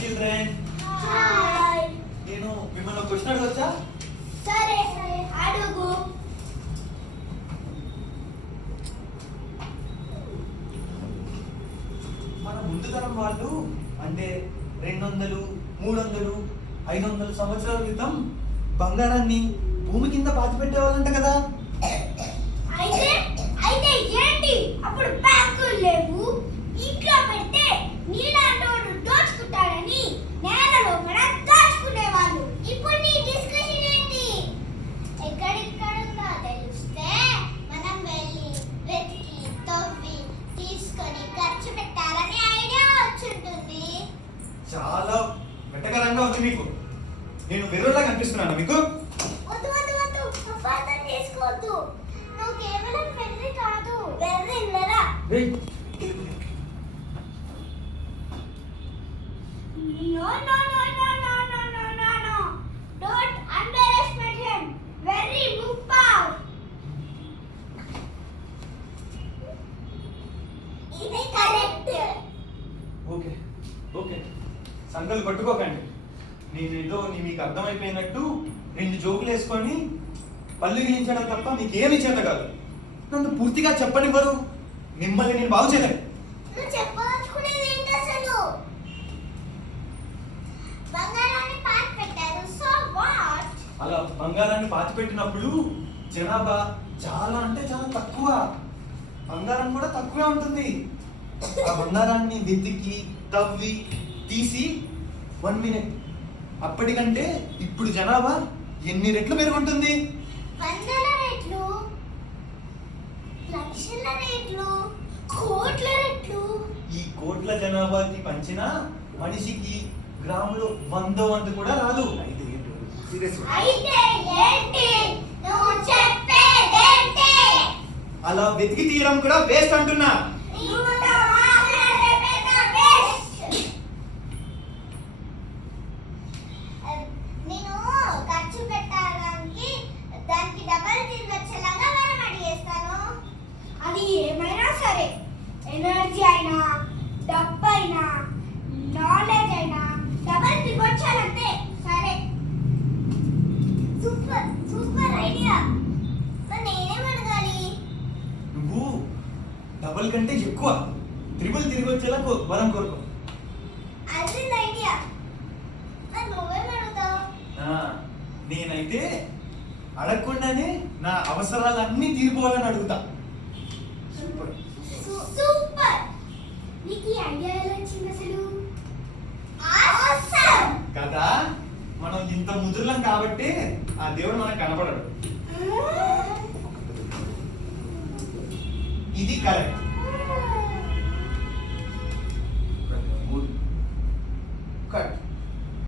Children. Hi. నేను మిమ్మల్ని ఒక క్వశ్చన్ అడగొచ్చా? సరే సరే అడుగు. మన ముందు తరం వాళ్ళు అంటే 200, 300, 500 సంవత్సరాల క్రితం బంగారాన్ని భూమి కింద పాతి పెట్టేవాళ్ళంట కదా. అయితే అయితే ఏంటి అప్పుడు బ్యాంకులు లేవు, ఇంట్లో పెడితే నీలాంటోడు దోచుకుంటాడని నేలలో కూడా దాచుకునేవాళ్ళు. ఇప్పుడు నీ డిస్కషన్ ఏంటి? ఎక్కడెక్కడుందో తెలిస్తే మనం వెళ్ళి వెతికి తవ్వి తీసుకొని ఖర్చు పెట్టాలని ఐడియా వచ్చుంటుంది. చాలా వెటకరంగా ఉంది మీకు. నేను వెర్రలా కనిపిస్తున్నాను మీకు? వద్దు వద్దు వద్దు, అపార్థం చేసుకోవద్దు. నువ్వు కేవలం వెర్రి కాదు, వెర్రిల్లరా. ఏయ్, No, no, no, no, no, no, no, no, no. Don't underestimate him. Very muppar. ఇది కరెక్ట్. ఓకే ఓకే, సంగలు పట్టుకోకండి. నేనేదో మీకు అర్థమైపోయినట్టు 2 జోకులు వేసుకొని పళ్ళు గిలించడం తప్ప మీకేమీ చేత కాదు. నన్ను పూర్తిగా చెప్పనివ్వరు. మిమ్మల్ని నేను బాగు చేయలేను. నువ్వు చెప్పదలుచుకునేది ఏంటి అసలు? బంగారాన్ని పాతి పెట్టారు, సో వాట్? అలా బంగారాన్ని పాతి పెట్టినప్పుడు జనాభా చాలా అంటే చాలా తక్కువ, బంగారం కూడా తక్కువే ఉంటుంది. ఆ బంగారాన్ని వెతికి తవ్వి తీసి 1 మినిట్, అప్పటికంటే ఇప్పుడు జనాభా ఎన్ని రెట్లు పెరుగుంటుంది? వందల రెట్లు, లక్షల రెట్లు, కోట్ల రెట్లు. ఈ కోట్ల జనాభాకి పంచిన మనిషికి గ్రాములు 100 కూడా రాదు. అయితే ఏంటి నువ్వు చెప్పేదేంటి? అలా వెతికి తీయడం కూడా వేస్ట్ అంటున్నా. నీతో మాట్లాడే పెద్ద వేస్ట్. నేను ఖర్చు పెట్టడానికి దానికి డబల్ తిరిగి వచ్చేలాగా వరం అడిగేస్తాను. అది ఏమైనా సరే, ఎనర్జీ అయినా, డబ్బు అయినా, నాలెడ్జ్ అయినా డబల్ తిరిగి వచ్చాలంటే సరే. Super super idea. మరి నేనేం అడగాలి? నువ్వు డబల్ కంటే ఎక్కువ త్రిబుల్ తిరిగి వచ్చేలా వరం కోరుకో. అది ఐడియా. మరి నువ్వేం అడుగుతావు? నేనైతే అడగకుండానే నా అవసరాలన్నీ తీరిపోవాలని అడుగుతా. సూపర్. సూపర్. నీకు ఈ ఐడియా ఎలా వచ్చింది అసలు? ఆసమ్ కదా, మనం ఇంత ముదురులం కాబట్టి ఆ దేవుడు మనకు కనపడడు. ఇది కరెక్ట్.